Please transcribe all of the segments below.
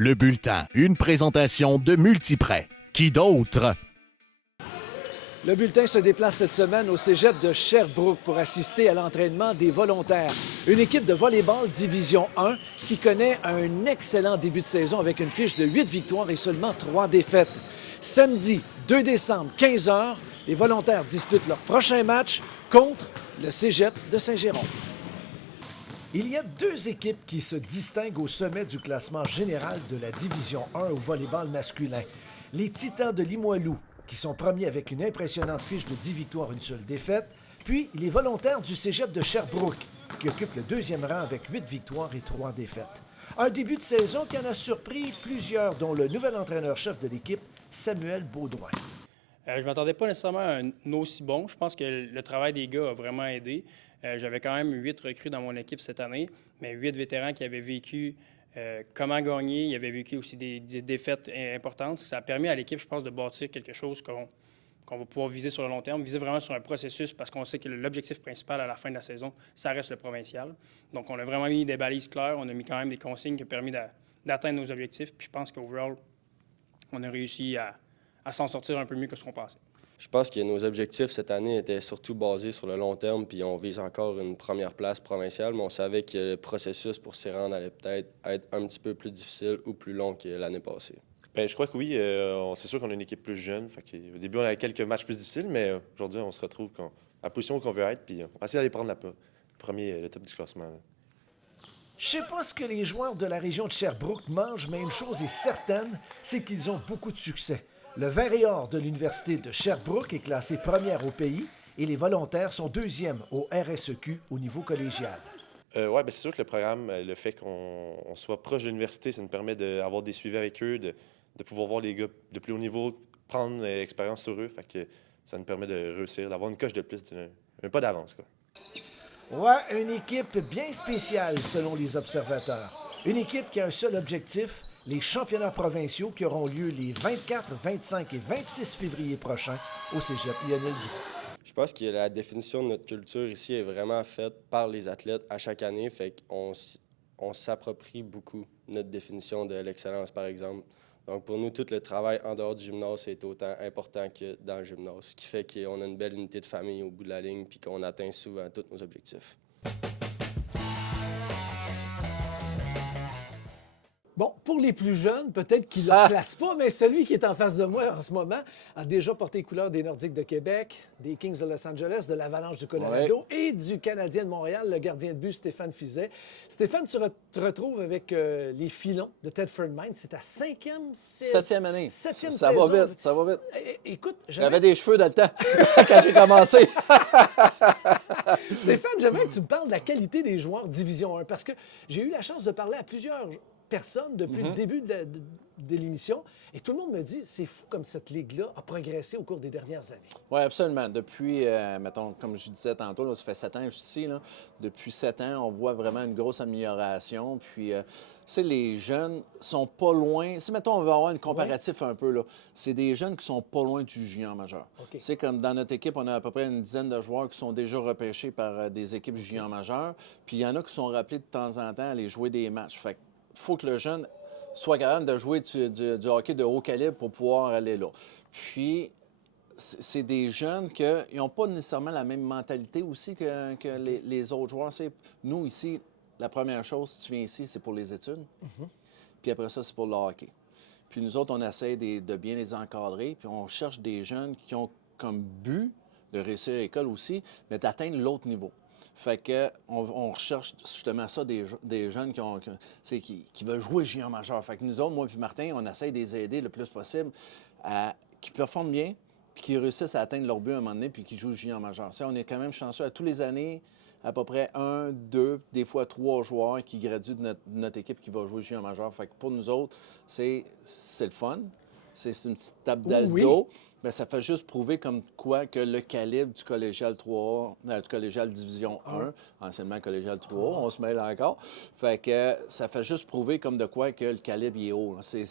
Le bulletin, une présentation de Multiprêt. Qui d'autre? Le bulletin se déplace cette semaine au cégep de Sherbrooke pour assister à l'entraînement des volontaires. Une équipe de volleyball Division 1 qui connaît un excellent début de saison avec une fiche de 8 victoires et seulement 3 défaites. Samedi 2 décembre, 15 h, les volontaires disputent leur prochain match contre le cégep de Saint-Jérôme. Il y a deux équipes qui se distinguent au sommet du classement général de la Division 1 au volleyball masculin. Les Titans de Limoilou, qui sont premiers avec une impressionnante fiche de 10 victoires, une seule défaite, puis les volontaires du cégep de Sherbrooke, qui occupent le deuxième rang avec 8 victoires et 3 défaites. Un début de saison qui en a surpris plusieurs, dont le nouvel entraîneur-chef de l'équipe, Samuel Baudouin. Je ne m'attendais pas nécessairement à un aussi bon. Je pense que le travail des gars a vraiment aidé. J'avais quand même 8 recrues dans mon équipe cette année, mais 8 vétérans qui avaient vécu comment gagner. Ils avaient vécu aussi des défaites importantes. Ça a permis à l'équipe, je pense, de bâtir quelque chose qu'on va pouvoir viser sur le long terme, viser vraiment sur un processus parce qu'on sait que l'objectif principal à la fin de la saison, ça reste le provincial. Donc, on a vraiment mis des balises claires. On a mis quand même des consignes qui ont permis d'atteindre nos objectifs. Puis je pense qu'overall, on a réussi à s'en sortir un peu mieux que ce qu'on pensait. Je pense que nos objectifs cette année étaient surtout basés sur le long terme, puis on vise encore une première place provinciale, mais on savait que le processus pour s'y rendre allait peut-être être un petit peu plus difficile ou plus long que l'année passée. Bien, je crois que oui. C'est sûr qu'on a une équipe plus jeune. Au début, on avait quelques matchs plus difficiles, mais aujourd'hui, on se retrouve à la position qu'on veut être, puis on va essayer d'aller prendre le top du classement. Là. Je sais pas ce que les joueurs de la région de Sherbrooke mangent, mais une chose est certaine, c'est qu'ils ont beaucoup de succès. Le Vert et Or de l'Université de Sherbrooke est classé première au pays et les volontaires sont deuxièmes au RSEQ au niveau collégial. Oui, c'est sûr que le programme, le fait qu'on soit proche de l'université, ça nous permet d'avoir des suivis avec eux, de pouvoir voir les gars de plus haut niveau, prendre l'expérience sur eux. Fait que ça nous permet de réussir, d'avoir une coche de plus, un pas d'avance. Quoi. Ouais, une équipe bien spéciale selon les observateurs. Une équipe qui a un seul objectif, les championnats provinciaux qui auront lieu les 24, 25 et 26 février prochains au cégep Lionel Groulx. Je pense que la définition de notre culture ici est vraiment faite par les athlètes à chaque année, fait qu'on s'approprie beaucoup notre définition de l'excellence, par exemple. Donc pour nous, tout le travail en dehors du gymnase est autant important que dans le gymnase, ce qui fait qu'on a une belle unité de famille au bout de la ligne puis qu'on atteint souvent tous nos objectifs. Bon, pour les plus jeunes, peut-être qu'ils ne le placent pas, mais celui qui est en face de moi en ce moment a déjà porté les couleurs des Nordiques de Québec, des Kings de Los Angeles, de l'Avalanche du Colorado et du Canadien de Montréal, le gardien de but Stéphane Fiset. Stéphane, tu te retrouves avec les filons de Thetford Mines. C'est ta septième année. Septième ça saison. va vite, ça va vite. Écoute, j'avais des cheveux dans le temps quand j'ai commencé. Stéphane, j'aimerais que tu me parles de la qualité des joueurs Division 1 parce que j'ai eu la chance de parler à plusieurs personnes depuis le début de l'émission. Et tout le monde me dit, c'est fou comme cette ligue-là a progressé au cours des dernières années. Oui, absolument. Depuis, mettons, comme je disais tantôt, là, ça fait 7 ans que je suis ici. Là. Depuis 7 ans, on voit vraiment une grosse amélioration. Puis, les jeunes sont pas loin. Si, mettons, on va avoir un comparatif un peu, là, c'est des jeunes qui sont pas loin du junior majeur. Okay. C'est comme dans notre équipe, on a à peu près une dizaine de joueurs qui sont déjà repêchés par des équipes junior majeures. Puis, il y en a qui sont rappelés de temps en temps à aller jouer des matchs. Fait il faut que le jeune soit capable de jouer du hockey de haut calibre pour pouvoir aller là. Puis, c'est des jeunes qui n'ont pas nécessairement la même mentalité aussi que les autres joueurs. Nous, ici, la première chose, si tu viens ici, c'est pour les études. Puis après ça, c'est pour le hockey. Puis nous autres, on essaie de bien les encadrer. Puis on cherche des jeunes qui ont comme but de réussir à l'école aussi, mais d'atteindre l'autre niveau. Fait que on recherche justement ça, des jeunes qui veulent jouer junior majeur. Fait que nous autres, moi et Martin, on essaie de les aider le plus possible qui performent bien puis qui réussissent à atteindre leur but à un moment donné puis qui jouent junior majeur. On est quand même chanceux à tous les années, à peu près 1, 2, des fois 3 joueurs qui graduent de notre équipe qui va jouer junior majeur. Fait que pour nous autres, c'est le fun. C'est une petite tape dans le dos. Bien, ça fait juste prouver comme quoi que le calibre du collégial 3A, du collégial Division 1, anciennement collégial 3A, on se mêle encore. Fait que ça fait juste prouver comme de quoi que le calibre il est haut. Là. C'est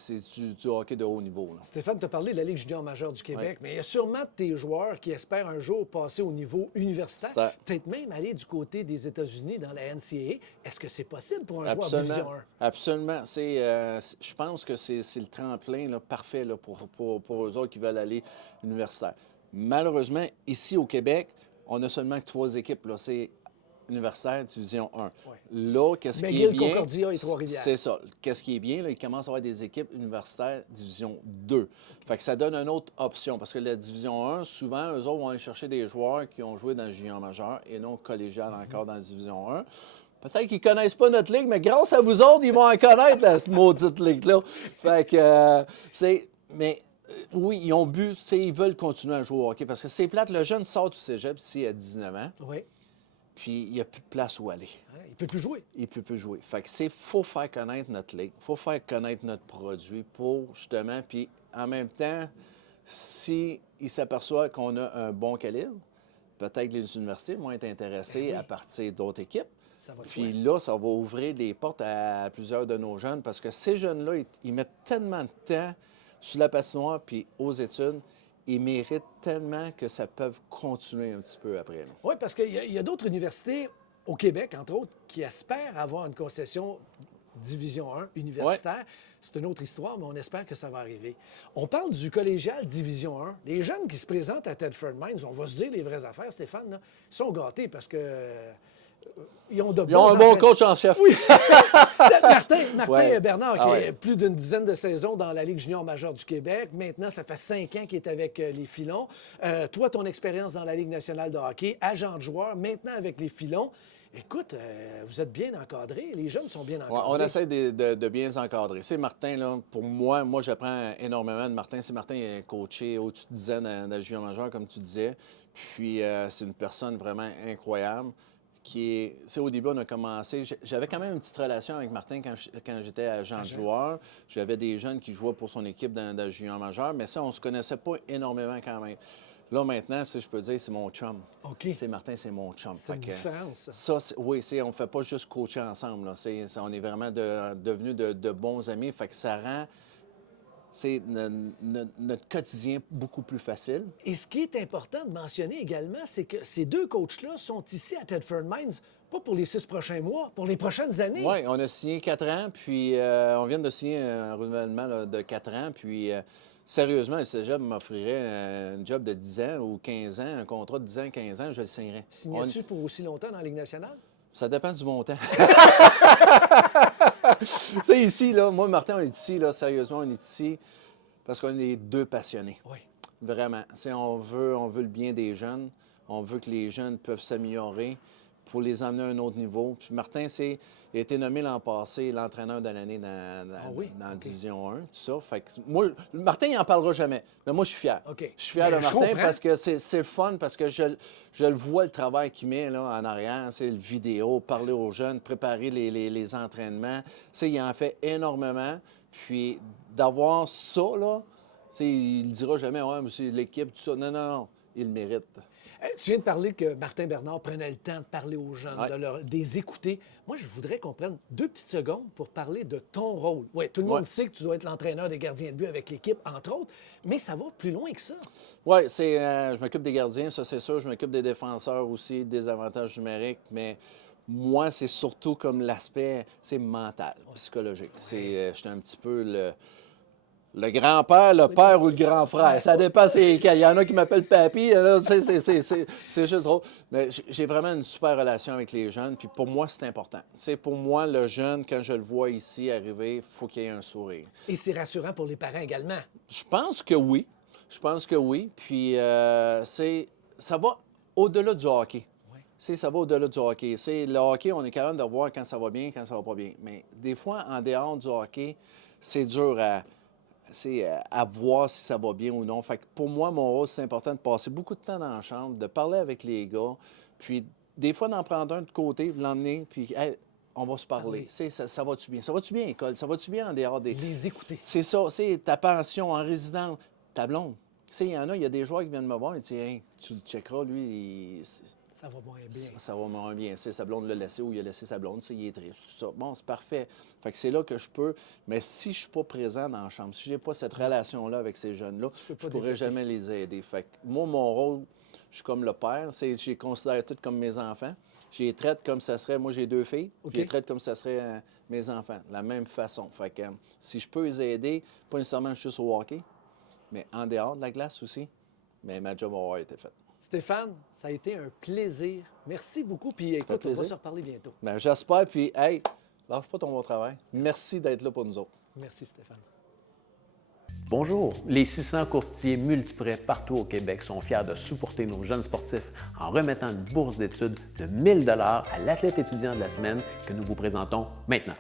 du hockey de haut niveau. Là. Stéphane, tu as parlé de la Ligue junior majeure du Québec, mais il y a sûrement de tes joueurs qui espèrent un jour passer au niveau universitaire, peut-être même aller du côté des États-Unis dans la NCAA. Est-ce que c'est possible pour un joueur de Division 1? Absolument. Je pense que c'est le tremplin là, parfait là, pour eux autres qui veulent aller universitaire. Malheureusement, ici au Québec, on a seulement que 3 équipes. Là. C'est universitaire, Division 1. Ouais. Là, qu'est-ce qui McGill, est bien? Concordia et Trois-Rivières. C'est ça. Qu'est-ce qui est bien? Là, il commence à avoir des équipes universitaires Division 2. Fait que ça donne une autre option. Parce que la Division 1, souvent, eux autres vont aller chercher des joueurs qui ont joué dans le junior majeur et non collégial encore dans la Division 1. Peut-être qu'ils ne connaissent pas notre ligue, mais grâce à vous autres, ils vont en connaître, la maudite ligue-là. Fait que Mais oui, ils ont bu, ils veulent continuer à jouer au hockey. Parce que c'est plate, le jeune sort du cégep ici à 19 ans. Oui. Puis il n'y a plus de place où aller. Il ne peut plus jouer. Il ne peut plus jouer. Fait que faut faire connaître notre ligue. Il faut faire connaître notre produit pour, justement, puis en même temps, s'ils s'aperçoivent qu'on a un bon calibre, peut-être que les universités vont être intéressées à partir d'autres équipes. Puis là, ça va ouvrir les portes à plusieurs de nos jeunes parce que ces jeunes-là, ils mettent tellement de temps sur la patinoire puis aux études, ils méritent tellement que ça peut continuer un petit peu après. Oui, parce qu'il y a d'autres universités au Québec, entre autres, qui espèrent avoir une concession Division 1 universitaire. Ouais. C'est une autre histoire, mais on espère que ça va arriver. On parle du collégial Division 1. Les jeunes qui se présentent à Thetford Mines, on va se dire les vraies affaires, Stéphane, là, ils sont gâtés parce que ils ont un bon coach en chef. Oui. Martin Bernard, qui a plus d'une dizaine de saisons dans la Ligue junior majeure du Québec. Maintenant, ça fait 5 ans qu'il est avec les Filons. Toi, ton expérience dans la Ligue nationale de hockey, agent de joueur, maintenant avec les Filons. Écoute, vous êtes bien encadrés. Les jeunes sont bien encadrés. On essaie de bien encadrer. C'est Martin, là, pour moi j'apprends énormément de Martin. C'est Martin est coaché au-dessus de 10 ans dans la junior majeure, comme tu disais. Puis, c'est une personne vraiment incroyable. Au début, on a commencé. J'avais quand même une petite relation avec Martin quand j'étais agent de joueur. J'avais des jeunes qui jouaient pour son équipe dans le junior majeur, mais ça, on ne se connaissait pas énormément quand même. Là, maintenant, je peux dire, c'est mon chum. OK. C'est Martin, c'est mon chum. C'est une différence, ça. Oui, on ne fait pas juste coacher ensemble. Là. On est vraiment devenus de bons amis. Fait que ça rend notre quotidien beaucoup plus facile. Et ce qui est important de mentionner également, c'est que ces 2 coachs-là sont ici à Thetford Mines, pas pour les 6 prochains mois, pour les prochaines années. Oui, on a signé 4 ans, puis on vient de signer un renouvellement là, de 4 ans, puis sérieusement, le cégep m'offrirait un job de 10 ans ou 15 ans, un contrat de 10 ans, 15 ans, je le signerais. Signes-tu pour aussi longtemps dans la Ligue nationale? Ça dépend du montant. C'est ici, là, moi, Martin, on est ici, là, sérieusement, on est ici parce qu'on est 2 passionnés. Oui. Vraiment. On veut le bien des jeunes. On veut que les jeunes peuvent s'améliorer pour les emmener à un autre niveau. Puis Martin, il a été nommé l'an passé l'entraîneur de l'année dans la Division 1, tout ça. Fait que moi, Martin, il n'en parlera jamais. Mais moi, je suis fier. Okay. Je suis fier de Martin parce que c'est le fun, parce que je le vois, le travail qu'il met là, en arrière. C'est le vidéo, parler aux jeunes, préparer les entraînements. Il en fait énormément. Puis d'avoir ça, là, il ne dira jamais, ouais, mais c'est l'équipe, tout ça. Non, il le mérite. Tu viens de parler que Martin Bernard prenait le temps de parler aux jeunes, de les écouter. Moi, je voudrais qu'on prenne 2 petites secondes pour parler de ton rôle. Oui, tout le monde sait que tu dois être l'entraîneur des gardiens de but avec l'équipe, entre autres, mais ça va plus loin que ça. Oui, je m'occupe des gardiens, ça c'est sûr. Je m'occupe des défenseurs aussi, des avantages numériques, mais moi, c'est surtout comme l'aspect mental, psychologique. Je suis un petit peu le grand-père, le père ou le grand frère. Ça dépend c'est lequel. Il y en a qui m'appellent papy. C'est juste drôle. Mais j'ai vraiment une super relation avec les jeunes. Puis pour moi, c'est important. Pour moi, le jeune, quand je le vois ici arriver, il faut qu'il y ait un sourire. Et c'est rassurant pour les parents également. Je pense que oui. Puis ça va au-delà du hockey. Ça va au-delà du hockey. Le hockey, on est capable de voir quand ça va bien, quand ça va pas bien. Mais des fois, en dehors du hockey, c'est dur à voir si ça va bien ou non. Fait que pour moi, mon rôle, c'est important de passer beaucoup de temps dans la chambre, de parler avec les gars, puis des fois d'en prendre un de côté, de l'emmener, puis hey, on va se parler. Ça va-tu bien? Ça va-tu bien à l'école? Ça va-tu bien en dehors des... Les écouter. C'est ça, ta pension en résidence, ta blonde. sais, il y en a, il y a des joueurs qui viennent me voir et disent hey, tu le checkeras, lui, Ça va moins bien. ça va moins bien. Tu sais, sa blonde l'a laissé ou il a laissé sa blonde, tu sais, il est triste, tout ça. Bon, c'est parfait. Fait que c'est là que je peux. Mais si je suis pas présent dans la chambre, si j'ai pas cette relation-là avec ces jeunes-là, peux pas je pourrais développer. jamais les aider. Fait que moi, mon rôle, je suis comme le père. Je les considère tous comme mes enfants. Je les traite comme ça serait. Moi, j'ai 2 filles. OK. Je les traite comme ça serait mes enfants, de la même façon. Fait que si je peux les aider, pas nécessairement juste au hockey, mais en dehors de la glace aussi, mais ma job va avoir été faite. Stéphane, ça a été un plaisir. Merci beaucoup. Puis écoute, on va plaisir. se reparler bientôt. Bien, j'espère. Puis, hey, lâche pas ton bon travail. Merci d'être là pour nous autres. Merci, Stéphane. Bonjour, les 600 courtiers multiprêts partout au Québec sont fiers de supporter nos jeunes sportifs en remettant une bourse d'études de 1 000 $ à l'athlète étudiant de la semaine que nous vous présentons maintenant.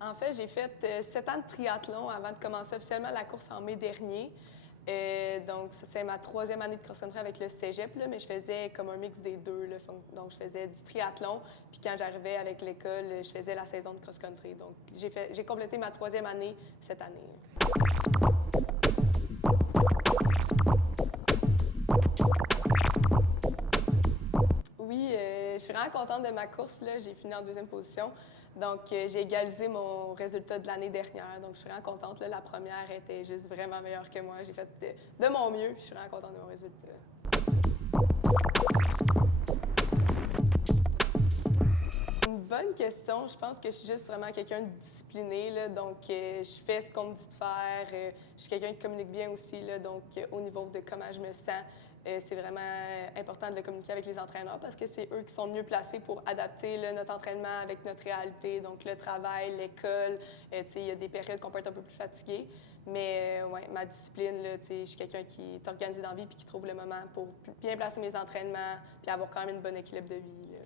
En fait, j'ai fait 7 ans de triathlon avant de commencer officiellement la course en mai dernier. Donc, c'est ma 3e année de cross-country avec le cégep, là, mais je faisais comme un mix des deux. Là. Donc, je faisais du triathlon, puis quand j'arrivais avec l'école, je faisais la saison de cross-country. Donc, j'ai complété ma 3e année cette année. Oui, je suis vraiment contente de ma course. Là. J'ai fini en 2e position. Donc, j'ai égalisé mon résultat de l'année dernière. Donc, je suis vraiment contente. Là. La première était juste vraiment meilleure que moi. J'ai fait de mon mieux. Je suis vraiment contente de mon résultat. Une bonne question. Je pense que je suis juste vraiment quelqu'un de discipliné. Là. Donc, je fais ce qu'on me dit de faire. Je suis quelqu'un qui communique bien aussi. Là. Donc, au niveau de comment je me sens, c'est vraiment important de le communiquer avec les entraîneurs parce que c'est eux qui sont mieux placés pour adapter là, notre entraînement avec notre réalité. Donc, le travail, l'école, il y a des périodes qu'on peut être un peu plus fatigué. Mais ouais, ma discipline, là, je suis quelqu'un qui est organisé dans la vie puis qui trouve le moment pour bien placer mes entraînements puis avoir quand même une bonne équilibre de vie. Là.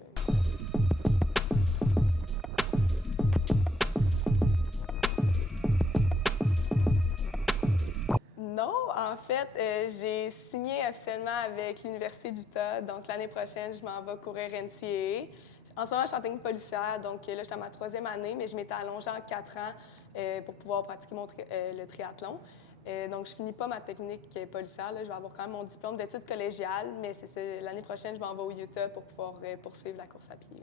Non, en fait, j'ai signé officiellement avec l'Université d'Utah. Donc, l'année prochaine, je m'en vais courir NCAA. En ce moment, je suis en technique policière, donc là, je suis à ma 3e année, mais je m'étais allongée en 4 ans pour pouvoir pratiquer le triathlon. Donc, je finis pas ma technique policière. Là. Je vais avoir quand même mon diplôme d'études collégiales, mais l'année prochaine, je m'en vais au Utah pour pouvoir poursuivre la course à pied.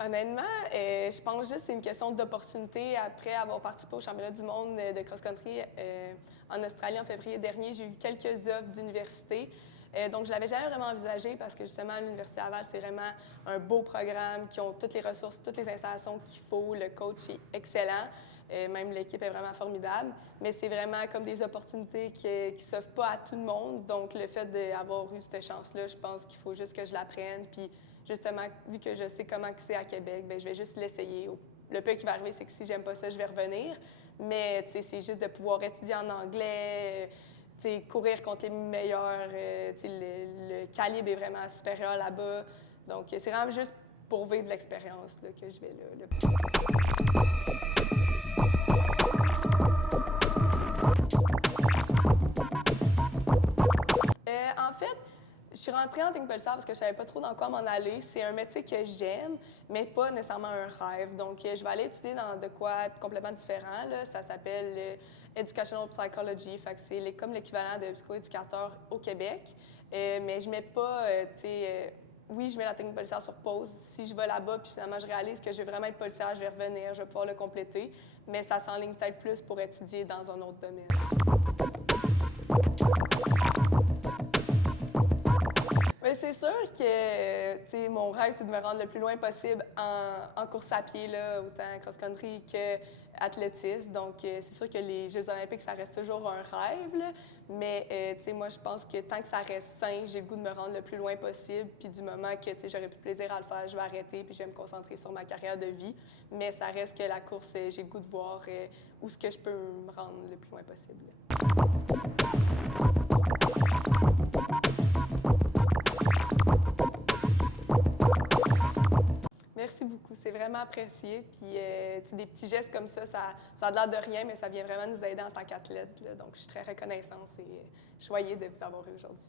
Honnêtement, je pense juste que c'est une question d'opportunité. Après avoir participé au championnat du monde de cross-country en Australie en février dernier, j'ai eu quelques offres d'université. Donc, je ne l'avais jamais vraiment envisagé parce que, justement, l'Université Laval, c'est vraiment un beau programme qui ont toutes les ressources, toutes les installations qu'il faut. Le coach est excellent. Même l'équipe est vraiment formidable. Mais c'est vraiment comme des opportunités qui ne s'offrent pas à tout le monde. Donc, le fait d'avoir eu cette chance-là, je pense qu'il faut juste que je la prenne. Puis, justement, vu que je sais comment c'est à Québec, bien, je vais juste l'essayer. Le pire qui va arriver, c'est que si j'aime pas ça, je vais revenir. Mais c'est juste de pouvoir étudier en anglais, courir contre les meilleurs. Le calibre est vraiment supérieur là-bas. Donc, c'est vraiment juste pour vivre l'expérience là, que je vais là. En fait, je suis rentrée en technique policière parce que je savais pas trop dans quoi m'en aller. C'est un métier que j'aime, mais pas nécessairement un rêve. Donc, je vais aller étudier dans de quoi complètement différent. Là. Ça s'appelle Educational Psychology. Fait que c'est comme l'équivalent de psychoéducateur au Québec. Mais je mets pas, oui, je mets la technique policière sur pause. Si je vais là-bas, puis finalement, je réalise que je veux vraiment être policière, je vais revenir, je vais pouvoir le compléter. Mais ça s'enligne peut-être plus pour étudier dans un autre domaine. Mais c'est sûr que mon rêve, c'est de me rendre le plus loin possible en course à pied, là, autant cross-country qu'athlétisme. Donc, c'est sûr que les Jeux olympiques, ça reste toujours un rêve. Là. Mais moi, je pense que tant que ça reste sain, j'ai le goût de me rendre le plus loin possible. Puis du moment que j'aurai plus plaisir à le faire, je vais arrêter puis je vais me concentrer sur ma carrière de vie. Mais ça reste que la course, j'ai le goût de voir où est-ce que je peux me rendre le plus loin possible. merci beaucoup. C'est vraiment apprécié. Puis, tu sais, des petits gestes comme ça a l'air de rien, mais ça vient vraiment nous aider en tant qu'athlète. Donc, je suis très reconnaissante et choyée de vous avoir eu aujourd'hui.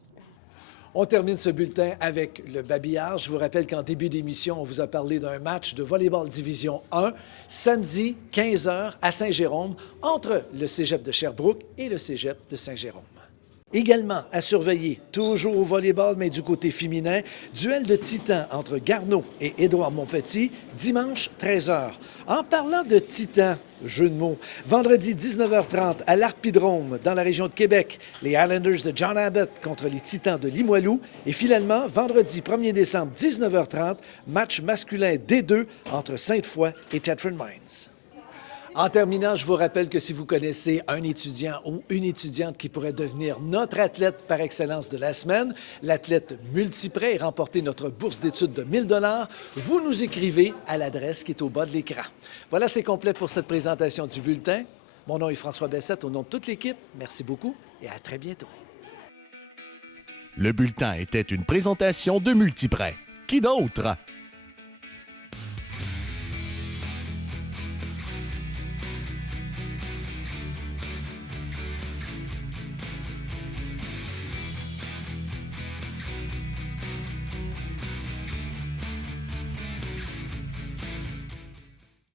On termine ce bulletin avec le babillard. Je vous rappelle qu'en début d'émission, on vous a parlé d'un match de volleyball Division 1, samedi, 15h, à Saint-Jérôme, entre le Cégep de Sherbrooke et le Cégep de Saint-Jérôme. Également à surveiller, toujours au volleyball, mais du côté féminin, duel de titans entre Garneau et Édouard Montpetit, dimanche 13h. En parlant de titans, jeu de mots, vendredi 19h30 à l'Arpidrome, dans la région de Québec, les Highlanders de John Abbott contre les Titans de Limoilou. Et finalement, vendredi 1er décembre, 19h30, match masculin D2 entre Sainte-Foy et Thetford Mines. En terminant, je vous rappelle que si vous connaissez un étudiant ou une étudiante qui pourrait devenir notre athlète par excellence de la semaine, l'athlète multiprêt et remporter notre bourse d'études de 1 000 $, vous nous écrivez à l'adresse qui est au bas de l'écran. Voilà, c'est complet pour cette présentation du bulletin. Mon nom est François Bessette, au nom de toute l'équipe. Merci beaucoup et à très bientôt. Le bulletin était une présentation de Multiprêt. Qui d'autre?